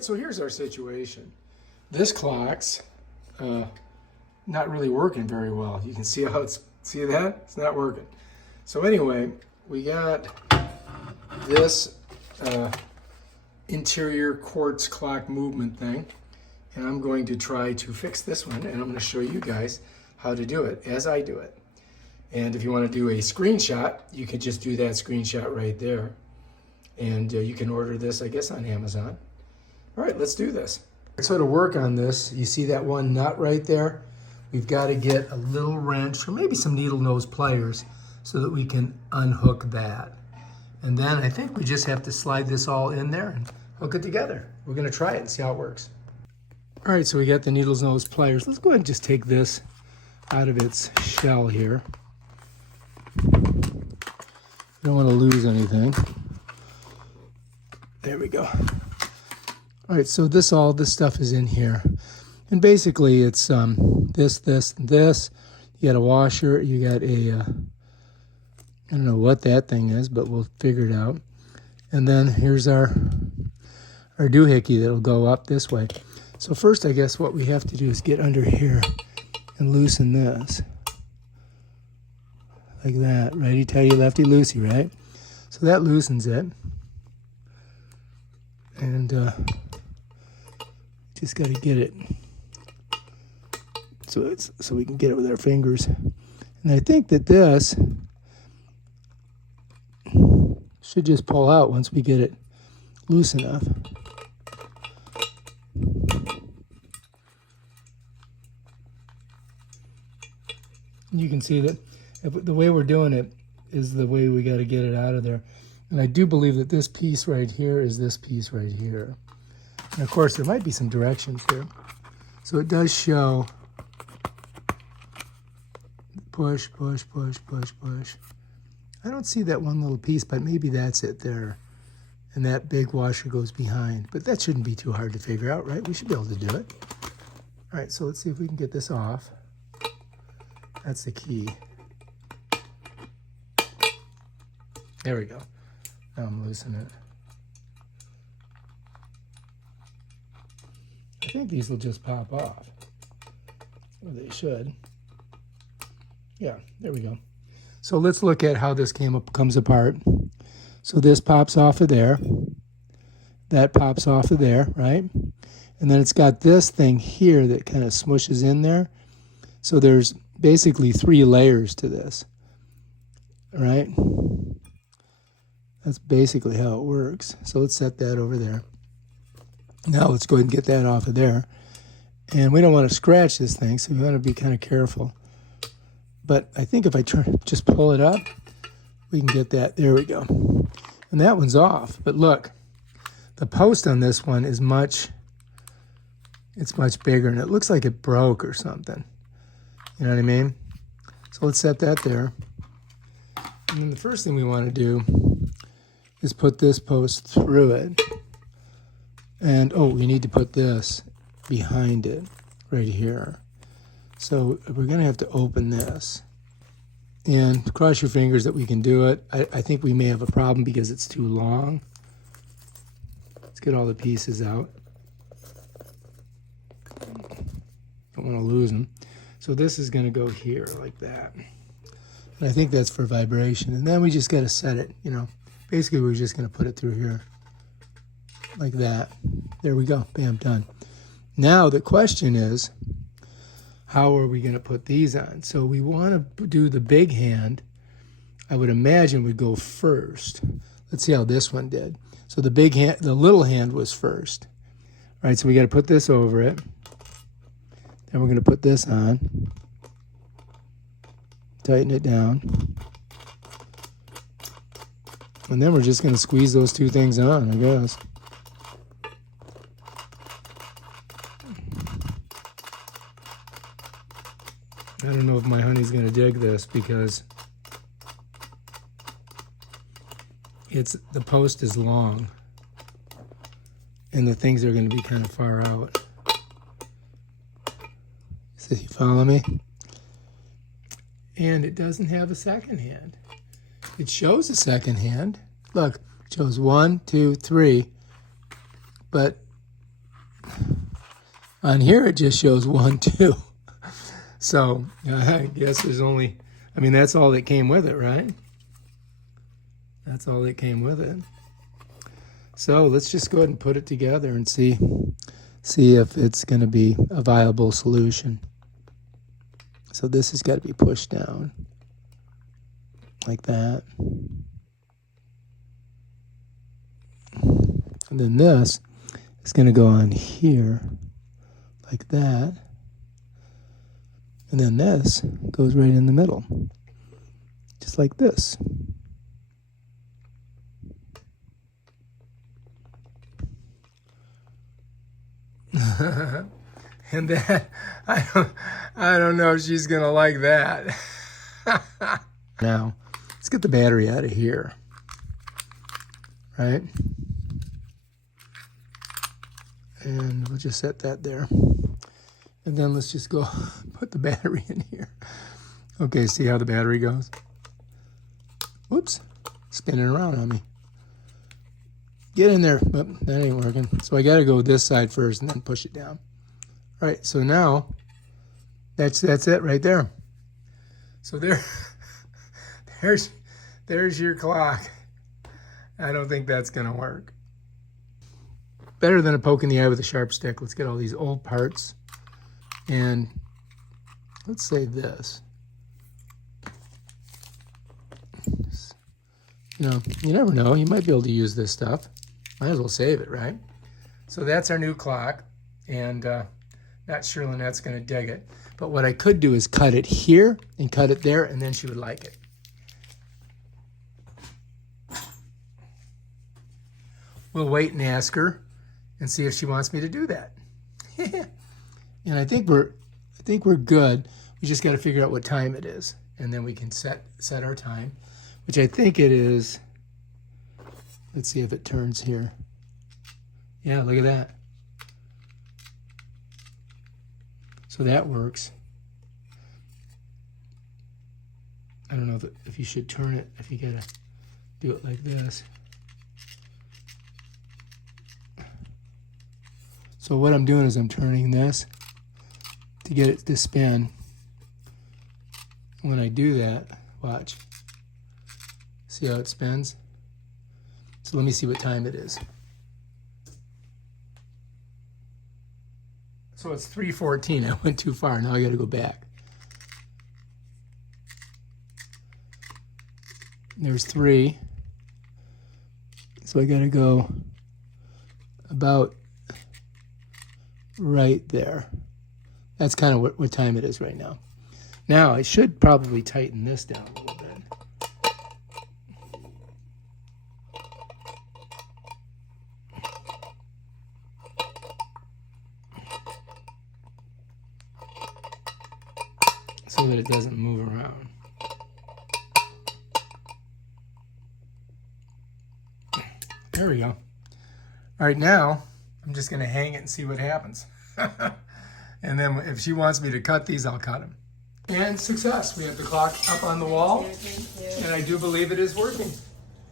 So here's our situation. This clock's not really working very well. You can see how see that? It's not working. So anyway, we got this interior quartz clock movement thing, and I'm going to try to fix this one, and I'm going to show you guys how to do it as I do it. And if you want to do a screenshot, you can just do that screenshot right there. And you can order this, I guess, on Amazon. All right, let's do this. So to work on this, you see that one nut right there? We've got to get a little wrench or maybe some needle nose pliers so that we can unhook that. And then I think we just have to slide this all in there and hook it together. We're going to try it and see how it works. All right, so we got the needle nose pliers. Let's go ahead and just take this out of its shell here. Don't want to lose anything. There we go. All right, so this stuff is in here. And basically it's this, and this. You got a washer, you got a, I don't know what that thing is, but we'll figure it out. And then here's our doohickey that'll go up this way. So first, I guess what we have to do is get under here and loosen this. Like that, righty tighty, lefty loosey, right? So that loosens it. And just got to get it so we can get it with our fingers. And I think that this should just pull out once we get it loose enough. You can see that the way we're doing it is the way we got to get it out of there. And I do believe that this piece right here is this piece right here. And of course, there might be some directions here. So it does show push, push, push, push, push. I don't see that one little piece, but maybe that's it there. And that big washer goes behind. But that shouldn't be too hard to figure out, right? We should be able to do it. All right, so let's see if we can get this off. That's the key. There we go. Now I'm loosening it. I think these will just pop off. Well, they should. Yeah, there we go. So let's look at how this comes apart. So this pops off of there. That pops off of there, right? And then it's got this thing here that kind of smushes in there. So there's basically 3 layers to this, right? That's basically how it works. So let's set that over there. Now let's go ahead and get that off of there. And we don't want to scratch this thing, so we want to be kind of careful. But I think if I just pull it up, we can get that. There we go. And that one's off. But look, the post on this one is much bigger, and it looks like it broke or something. You know what I mean? So let's set that there. And then the first thing we want to do is put this post through it. And, oh, we need to put this behind it right here. So we're going to have to open this. And cross your fingers that we can do it. I think we may have a problem because it's too long. Let's get all the pieces out. Don't want to lose them. So this is going to go here like that. And I think that's for vibration. And then we just got to set it, you know. Basically, we're just going to put it through here like that. There we go. Bam, done. Now the question is, how are we going to put these on? So we want to do the big hand. I would imagine would go first. Let's see how this one did. So the big hand, the little hand was first. All right, so we got to put this over it. Then we're going to put this on. Tighten it down. And then we're just going to squeeze those 2 things on, I guess. I don't know if my honey's going to dig this because the post is long and the things are going to be kind of far out. So you follow me? And it doesn't have a second hand. It shows a second hand. Look, it shows 1, 2, 3, but On here, it just shows 1, 2. So I guess there's only, I mean, that's all that came with it, right? That's all that came with it. So let's just go ahead and put it together and see if it's going to be a viable solution. So this has got to be pushed down like that. And then this is going to go on here like that. And then this goes right in the middle, just like this. And that, I don't know if she's gonna like that. Now, let's get the battery out of here, right? And we'll just set that there. And then let's just go put the battery in here. Okay, see how the battery goes? Whoops, spinning around on me. Get in there, but that ain't working. So I gotta go this side first and then push it down. All right, so now that's it right there. So there's your clock. I don't think that's gonna work. Better than a poke in the eye with a sharp stick. Let's get all these old parts. And let's say this. You know, you never know. You might be able to use this stuff. Might as well save it, right? So that's our new clock. And not sure Lynette's going to dig it. But what I could do is cut it here and cut it there, and then she would like it. We'll wait and ask her and see if she wants me to do that. And I think we're good. We just got to figure out what time it is, and then we can set our time, which I think it is. Let's see if it turns here. Yeah, look at that. So that works. I don't know if you should turn it, if you gotta do it like this. So what I'm doing is I'm turning this to get it to spin. When I do that, watch. See how it spins? So let me see what time it is. So it's 3:14. I went too far. Now I got to go back. There's 3. So I got to go about right there. That's kind of what time it is right now. Now I should probably tighten this down a little bit. So that it doesn't move around. There we go. All right, now I'm just going to hang it and see what happens. And then if she wants me to cut these, I'll cut them. And success. We have the clock up on the wall, and I do believe it is working.